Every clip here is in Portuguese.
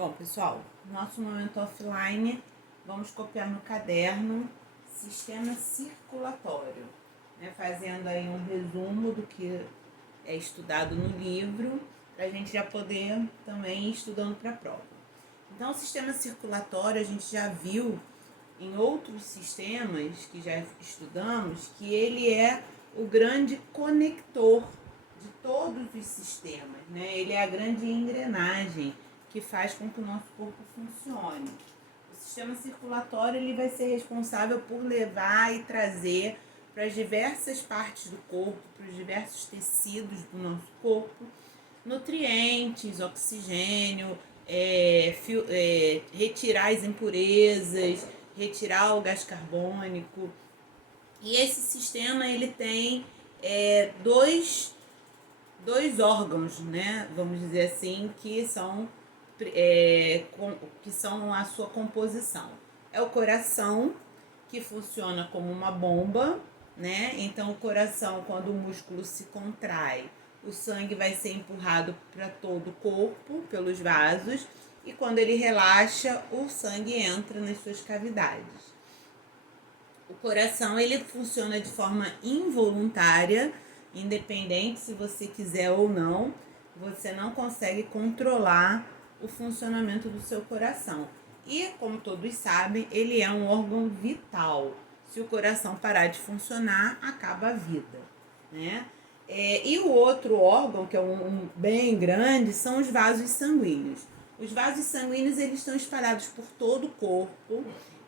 Bom, pessoal, nosso momento offline, vamos copiar no caderno sistema circulatório, né? Fazendo aí um resumo do que é estudado no livro, para a gente já poder também ir estudando para a prova. Então, o sistema circulatório a gente já viu em outros sistemas que já estudamos que ele é o grande conector de todos os sistemas, né? Ele é a grande engrenagem que faz com que o nosso corpo funcione. O sistema circulatório ele vai ser responsável por levar e trazer para as diversas partes do corpo, para os diversos tecidos do nosso corpo, nutrientes, oxigênio, retirar as impurezas, retirar o gás carbônico. E esse sistema ele tem dois órgãos, né? Vamos dizer assim, que são a sua composição. É o coração, que funciona como uma bomba, né? Então, o coração, quando o músculo se contrai, o sangue vai ser empurrado para todo o corpo, pelos vasos, e quando ele relaxa, o sangue entra nas suas cavidades. O coração, ele funciona de forma involuntária, independente se você quiser ou não, você não consegue controlar o funcionamento do seu coração. E, como todos sabem, ele é um órgão vital. Se o coração parar de funcionar, acaba a vida, né? E o outro órgão, que é um bem grande, são os vasos sanguíneos. Os vasos sanguíneos eles estão espalhados por todo o corpo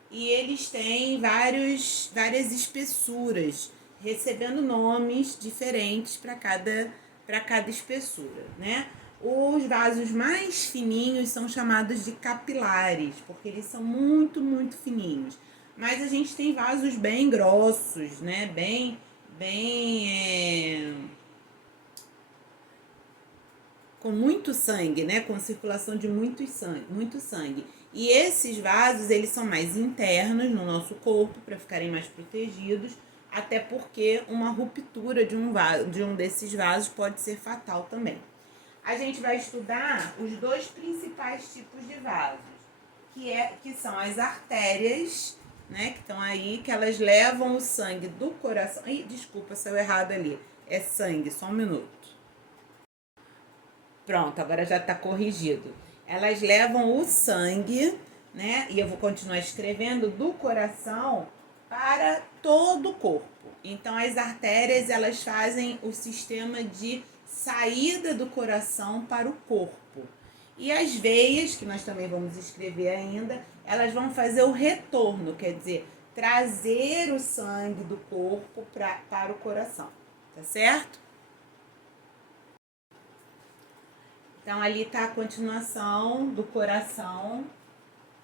e eles têm várias espessuras, recebendo nomes diferentes para cada espessura, né? Os vasos mais fininhos são chamados de capilares, porque eles são muito, muito fininhos. Mas a gente tem vasos bem grossos, né? Com muito sangue, né? Com circulação de muito sangue. E esses vasos, eles são mais internos no nosso corpo, para ficarem mais protegidos, até porque uma ruptura de um desses vasos pode ser fatal também. A gente vai estudar os dois principais tipos de vasos, que são as artérias, né, que estão aí, que elas levam o sangue do coração. Ih, desculpa, saiu errado ali. É sangue, só um minuto. Pronto, agora já está corrigido. Elas levam o sangue, né, e eu vou continuar escrevendo, do coração para todo o corpo. Então, as artérias, elas fazem o sistema de saída do coração para o corpo. E as veias, que nós também vamos escrever ainda, elas vão fazer o retorno, quer dizer, trazer o sangue do corpo para o coração, tá certo? Então, ali está a continuação do coração,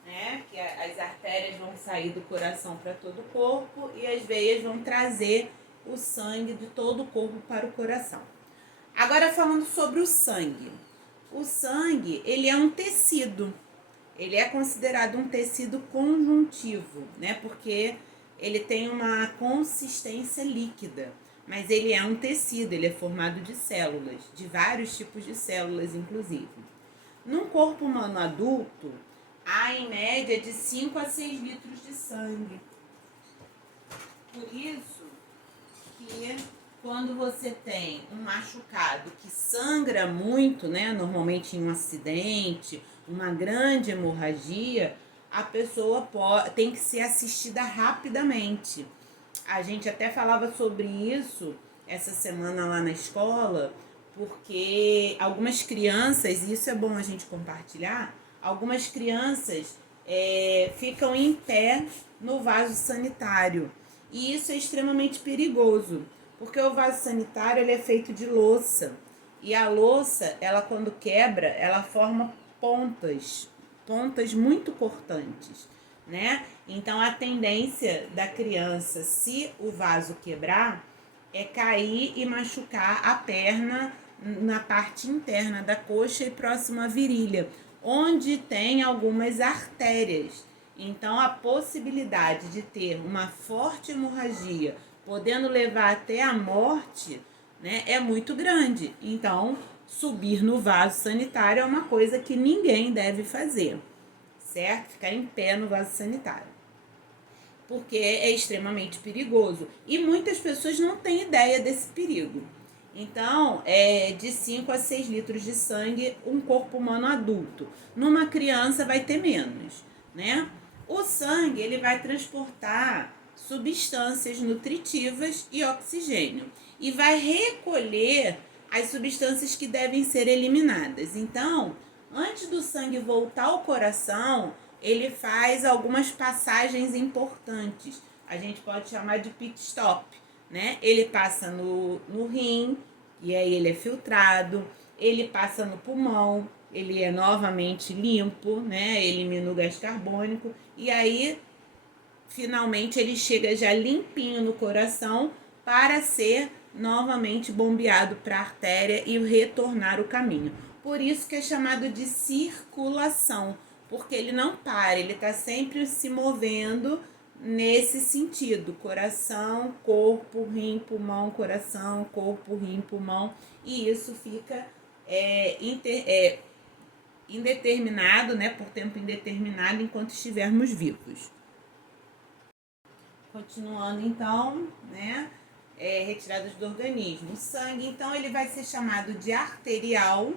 né? Que as artérias vão sair do coração para todo o corpo e as veias vão trazer o sangue de todo o corpo para o coração. Agora, falando sobre o sangue. O sangue, ele é um tecido. Ele é considerado um tecido conjuntivo, né? Porque ele tem uma consistência líquida. Mas ele é um tecido, ele é formado de células, de vários tipos de células, inclusive. Num corpo humano adulto, há em média de 5 a 6 litros de sangue. Por isso que quando você tem um machucado que sangra muito, né, normalmente em um acidente, uma grande hemorragia, a pessoa tem que ser assistida rapidamente. A gente até falava sobre isso essa semana lá na escola, porque algumas crianças, e isso é bom a gente compartilhar, algumas crianças ficam em pé no vaso sanitário. E isso é extremamente perigoso, porque o vaso sanitário ele é feito de louça. E a louça, ela quando quebra, ela forma pontas muito cortantes, né? Então, a tendência da criança, se o vaso quebrar, é cair e machucar a perna na parte interna da coxa e próxima à virilha, onde tem algumas artérias. Então, a possibilidade de ter uma forte hemorragia, podendo levar até a morte, né, é muito grande. Então, subir no vaso sanitário é uma coisa que ninguém deve fazer, certo? Ficar em pé no vaso sanitário, porque é extremamente perigoso e muitas pessoas não têm ideia desse perigo. Então, é de 5 a 6 litros de sangue um corpo humano adulto. Numa criança vai ter menos, né? O sangue, ele vai transportar substâncias nutritivas e oxigênio e vai recolher as substâncias que devem ser eliminadas. Então, antes do sangue voltar ao coração, ele faz algumas passagens importantes. A gente pode chamar de pit stop, né? Ele passa no rim, e aí ele é filtrado, ele passa no pulmão, ele é novamente limpo, né? Elimina o gás carbônico, e aí finalmente ele chega já limpinho no coração para ser novamente bombeado para a artéria e retornar o caminho. Por isso que é chamado de circulação, porque ele não para, ele está sempre se movendo nesse sentido: coração, corpo, rim, pulmão, coração, corpo, rim, pulmão, e isso fica indeterminado, né, por tempo indeterminado, enquanto estivermos vivos. Continuando então, né, retiradas do organismo. O sangue, então, ele vai ser chamado de arterial,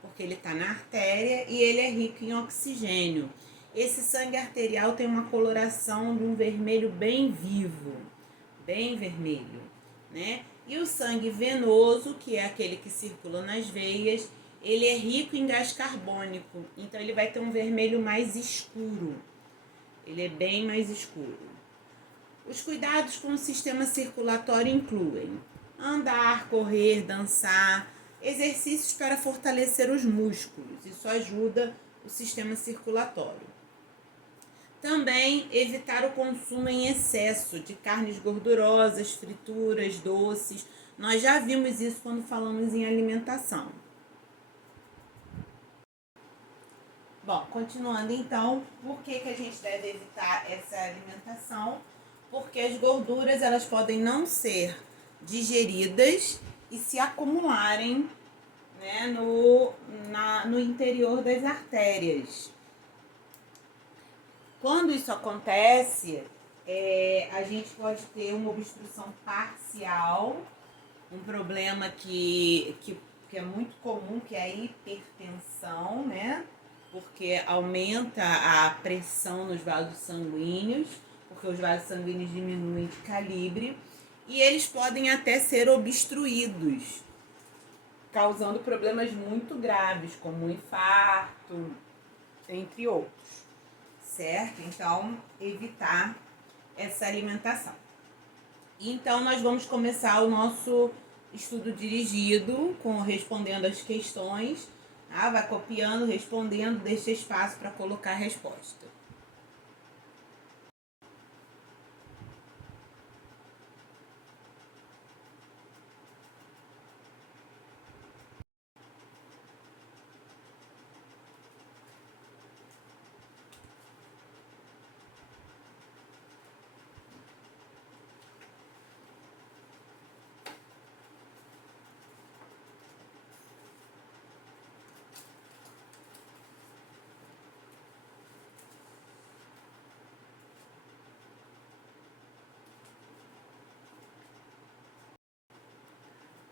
porque ele está na artéria e ele é rico em oxigênio. Esse sangue arterial tem uma coloração de um vermelho bem vivo, bem vermelho, né? E o sangue venoso, que é aquele que circula nas veias, ele é rico em gás carbônico, então ele vai ter um vermelho mais escuro. Ele é bem mais escuro. Os cuidados com o sistema circulatório incluem andar, correr, dançar, exercícios para fortalecer os músculos. Isso ajuda o sistema circulatório. Também evitar o consumo em excesso de carnes gordurosas, frituras, doces. Nós já vimos isso quando falamos em alimentação. Bom, continuando então, por que a gente deve evitar essa alimentação? Porque as gorduras, elas podem não ser digeridas e se acumularem, né, no interior das artérias. Quando isso acontece, a gente pode ter uma obstrução parcial, um problema que é muito comum, que é a hipertensão, né? Porque aumenta a pressão nos vasos sanguíneos, porque os vasos sanguíneos diminuem de calibre, e eles podem até ser obstruídos, causando problemas muito graves, como um infarto, entre outros, certo? Então, evitar essa alimentação. Então, nós vamos começar o nosso estudo dirigido, respondendo as questões. Tá? Vai copiando, respondendo, deixa espaço para colocar a resposta.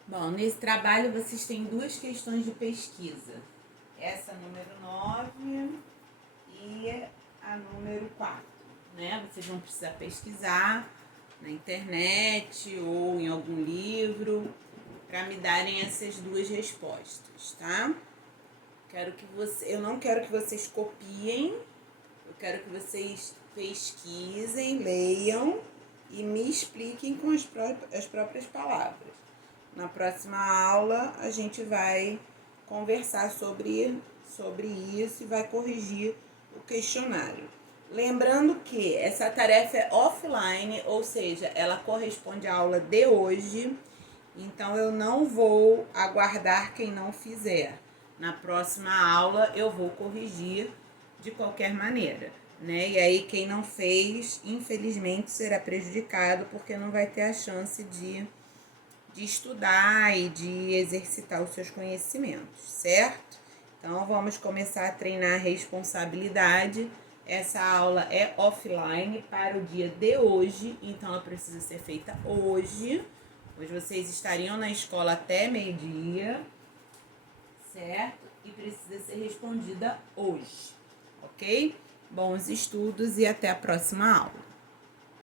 Bom, nesse trabalho vocês têm duas questões de pesquisa. Essa número 9 e a número 4, né? Vocês vão precisar pesquisar na internet ou em algum livro para me darem essas duas respostas, tá? Eu não quero que vocês copiem, eu quero que vocês pesquisem, leiam e me expliquem com as próprias palavras. Na próxima aula, a gente vai conversar sobre isso e vai corrigir o questionário. Lembrando que essa tarefa é offline, ou seja, ela corresponde à aula de hoje, então eu não vou aguardar quem não fizer. Na próxima aula, eu vou corrigir de qualquer maneira, né? E aí, quem não fez, infelizmente, será prejudicado, porque não vai ter a chance de de estudar e de exercitar os seus conhecimentos, certo? Então, vamos começar a treinar a responsabilidade. Essa aula é offline para o dia de hoje, então ela precisa ser feita hoje. Hoje vocês estariam na escola até meio-dia, certo? E precisa ser respondida hoje, ok? Bons estudos e até a próxima aula.